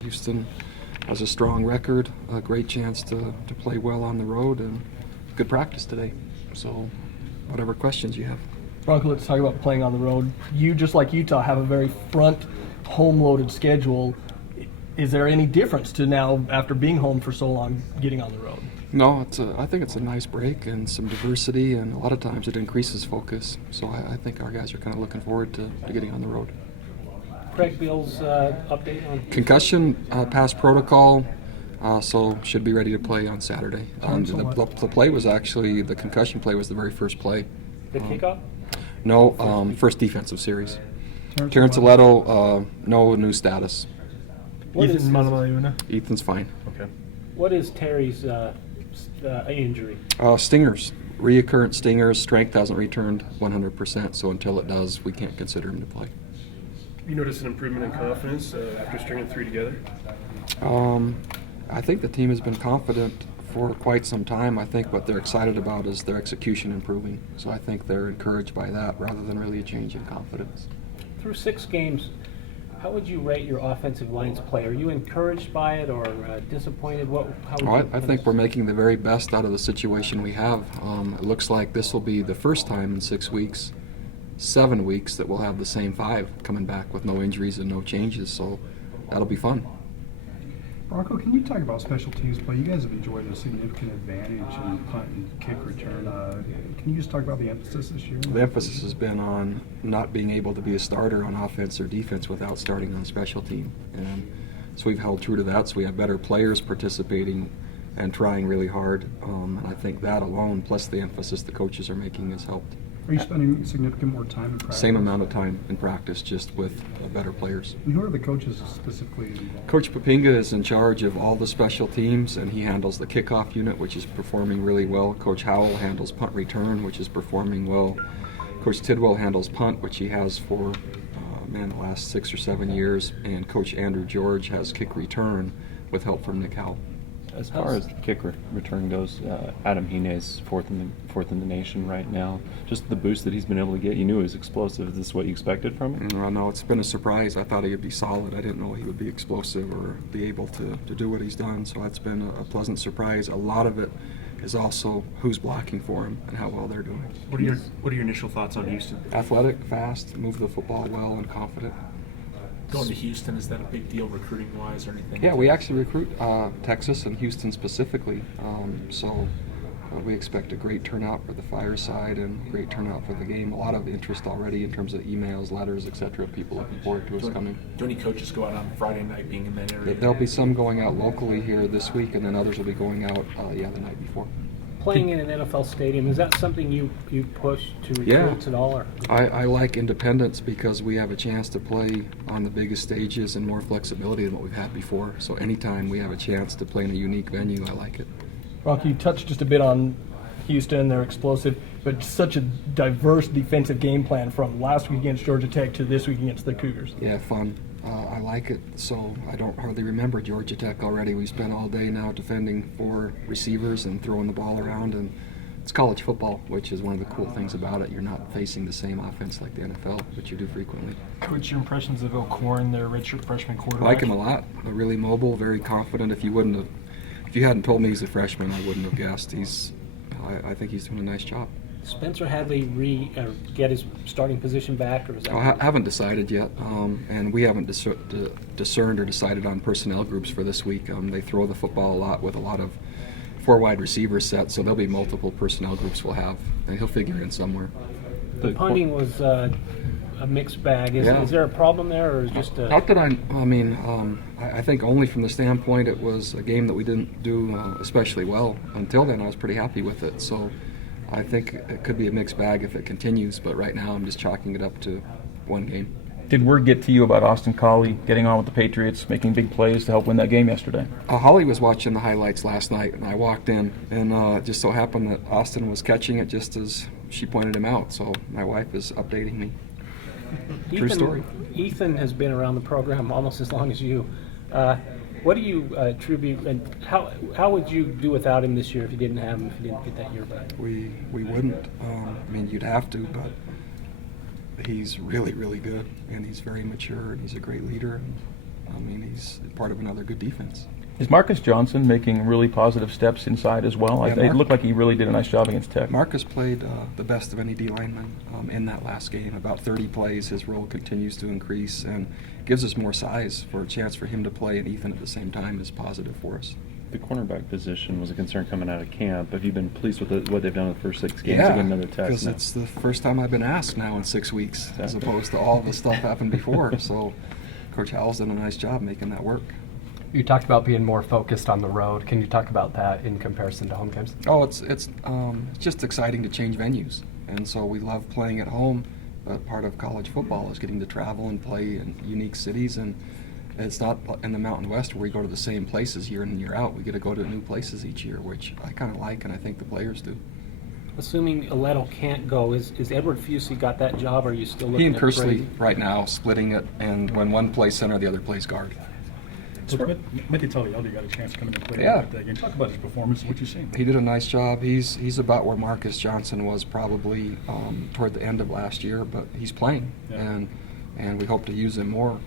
Houston has a strong record, a great chance to play well on the road, and good practice today. So whatever questions you have. Bronco, let's talk about playing on the road. You, just like Utah, have a very front, home-loaded schedule. Is there any difference to now, after being home for so long, getting on the road? No, I think it's a nice break and some diversity, and a lot of times it increases focus. So I think our guys are kind of looking forward to getting on the road. Craig Bill's update on Concussion, past protocol, so should be ready to play on Saturday. The play was actually, the concussion play was the very first play. the kickoff? No, first defensive series. Terrence Aledo, no new status. Ethan's fine. Okay. What is Terry's injury? Stingers, reoccurrent stingers. Strength hasn't returned 100%, so until it does, we can't consider him to play. You notice an improvement in confidence after stringing three together? I think the team has been confident for quite some time. I think what they're excited about is their execution improving. So I think they're encouraged by that rather than really a change in confidence. Through 6 games, how would you rate your offensive line's play? Are you encouraged by it or disappointed? I think we're making the very best out of the situation we have. It looks like this will be the first time in 6 weeks, 7 weeks, that we'll have the same 5 coming back with no injuries and no changes. So that'll be fun. Bronco, can you talk about special teams play? You guys have enjoyed a significant advantage in punt and kick return. Can you just talk about the emphasis this year? The emphasis has been on not being able to be a starter on offense or defense without starting on special team. And so we've held true to that, so we have better players participating and trying really hard. And I think that alone, plus the emphasis the coaches are making, has helped. Are you spending significant more time in practice? Same amount of time in practice, just with better players. And who are the coaches specifically involved? Coach Papinga is in charge of all the special teams, and he handles the kickoff unit, which is performing really well. Coach Howell handles punt return, which is performing well. Coach Tidwell handles punt, which he has for the last 6 or 7 years. And Coach Andrew George has kick return with help from Nick Howell. As far as kick return goes, Adam Hines fourth in the nation right now. Just the boost that he's been able to get. You knew he was explosive. Is this what you expected from him? No, it's been a surprise. I thought he would be solid. I didn't know he would be explosive or be able to do what he's done. So it's been a pleasant surprise. A lot of it is also who's blocking for him and how well they're doing. What are your initial thoughts on Houston? Athletic, fast, move the football well, and confident. Going to Houston, is that a big deal recruiting-wise or anything? Yeah, we actually recruit Texas and Houston specifically, so we expect a great turnout for the Fireside and great turnout for the game. A lot of interest already in terms of emails, letters, etc. People looking forward to us coming. Do any coaches go out on Friday night being in that area? There'll be some going out locally here this week, and then others will be going out the night before. Playing in an NFL stadium, is that something you push to recruits at all? Or? I like independence because we have a chance to play on the biggest stages and more flexibility than what we've had before. So anytime we have a chance to play in a unique venue, I like it. Bronco, you touched just a bit on Houston, they're explosive, but such a diverse defensive game plan from last week against Georgia Tech to this week against the Cougars. Yeah, fun. I like it, so I don't hardly remember Georgia Tech already. We spent all day now defending 4 receivers and throwing the ball around, and it's college football, which is one of the cool things about it. You're not facing the same offense like the NFL, which you do frequently. What's your impressions of O'Korn, their redshirt freshman quarterback? I like him a lot. Really mobile, very confident. If you hadn't told me he's a freshman, I wouldn't have guessed. I think he's doing a nice job. Spencer Hadley get his starting position back, or is that? I haven't decided yet, and we haven't discerned or decided on personnel groups for this week. They throw the football a lot with a lot of 4 wide receivers set, so there'll be multiple personnel groups we'll have, and he'll figure in somewhere. The punting was a mixed bag. Is there a problem there, or is just a... Not that I think only from the standpoint it was a game that we didn't do especially well. Until then, I was pretty happy with it, so I think it could be a mixed bag if it continues, but right now I'm just chalking it up to one game. Did word get to you about Austin Collie getting on with the Patriots, making big plays to help win that game yesterday? Holly was watching the highlights last night, and I walked in, and it just so happened that Austin was catching it just as she pointed him out, so my wife is updating me. True story. Ethan has been around the program almost as long as you. What do you attribute, and how would you do without him this year if you didn't have him, if you didn't get that year back? We wouldn't. You'd have to, but he's really, really good, and he's very mature, and he's a great leader. And, I mean, he's part of another good defense. Is Marcus Johnson making really positive steps inside as well? Yeah, It looked like he really did a nice job against Tech. Marcus played the best of any D lineman in that last game. About 30 plays. His role continues to increase and gives us more size for a chance for him to play and Ethan at the same time is positive for us. The cornerback position was a concern coming out of camp. Have you been pleased with what they've done in the first 6 games Yeah, against another Tech? because it's the first time I've been asked now in 6 weeks, as opposed to all the stuff happened before. So Coach Howell's done a nice job making that work. You talked about being more focused on the road. Can you talk about that in comparison to home games? Oh, it's just exciting to change venues, and so we love playing at home. But part of college football is getting to travel and play in unique cities, and it's not in the Mountain West where we go to the same places year in and year out. We get to go to new places each year, which I kind of like, and I think the players do. Assuming Aletto can't go, is Edward Fusey got that job, or are you still looking He and at Kersley Brady? right now splitting it, and when one plays center, the other plays guard. Mete Talialdi got a chance to come in and play Yeah. that game. Talk about his performance and what you've seen. He did a nice job. He's about where Marcus Johnson was probably toward the end of last year, but he's playing, Yeah. and we hope to use him more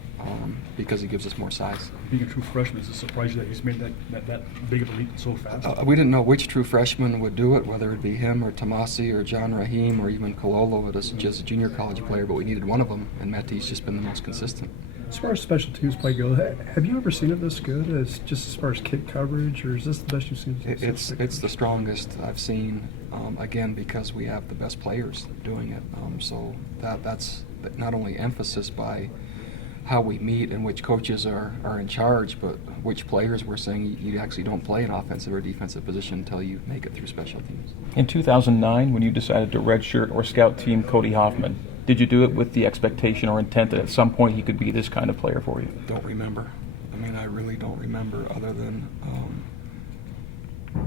because he gives us more size. Being a true freshman, is it a surprise that he's made that big of a leap so fast? We didn't know which true freshman would do it, whether it be him or Tomasi or John Rahim or even Kololo as just a junior college player, but we needed one of them, and Meti's just been the most consistent. As far as special teams play goes, have you ever seen it this good? As far as kick coverage, or is this the best you've seen? It's the strongest I've seen, again, because we have the best players doing it. So that's not only emphasis by how we meet and which coaches are in charge, but which players we're saying you actually don't play an offensive or defensive position until you make it through special teams. In 2009, when you decided to redshirt or scout team Cody Hoffman, did you do it with the expectation or intent that at some point he could be this kind of player for you? Don't remember. I mean, I really don't remember, other than,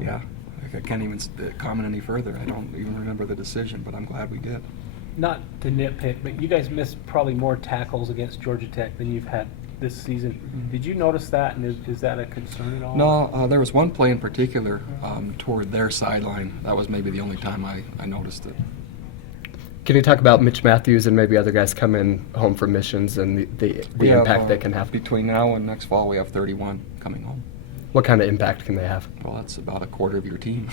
I can't even comment any further. I don't even remember the decision, but I'm glad we did. Not to nitpick, but you guys missed probably more tackles against Georgia Tech than you've had this season. Did you notice that, and is that a concern at all? No, there was one play in particular toward their sideline. That was maybe the only time I noticed it. Can you talk about Mitch Matthews and maybe other guys coming home from missions and the impact they can have? Between now and next fall, we have 31 coming home. What kind of impact can they have? Well, that's about a quarter of your team.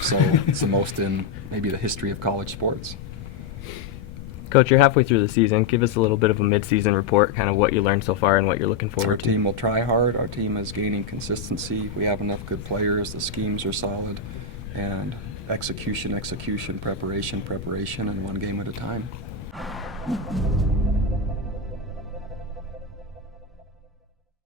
So it's the most in maybe the history of college sports. Coach, you're halfway through the season. Give us a little bit of a mid-season report, kind of what you learned so far and what you're looking Our forward to. team will try hard. Our team is gaining consistency. We have enough good players. The schemes are solid. And execution, preparation, and one game at a time.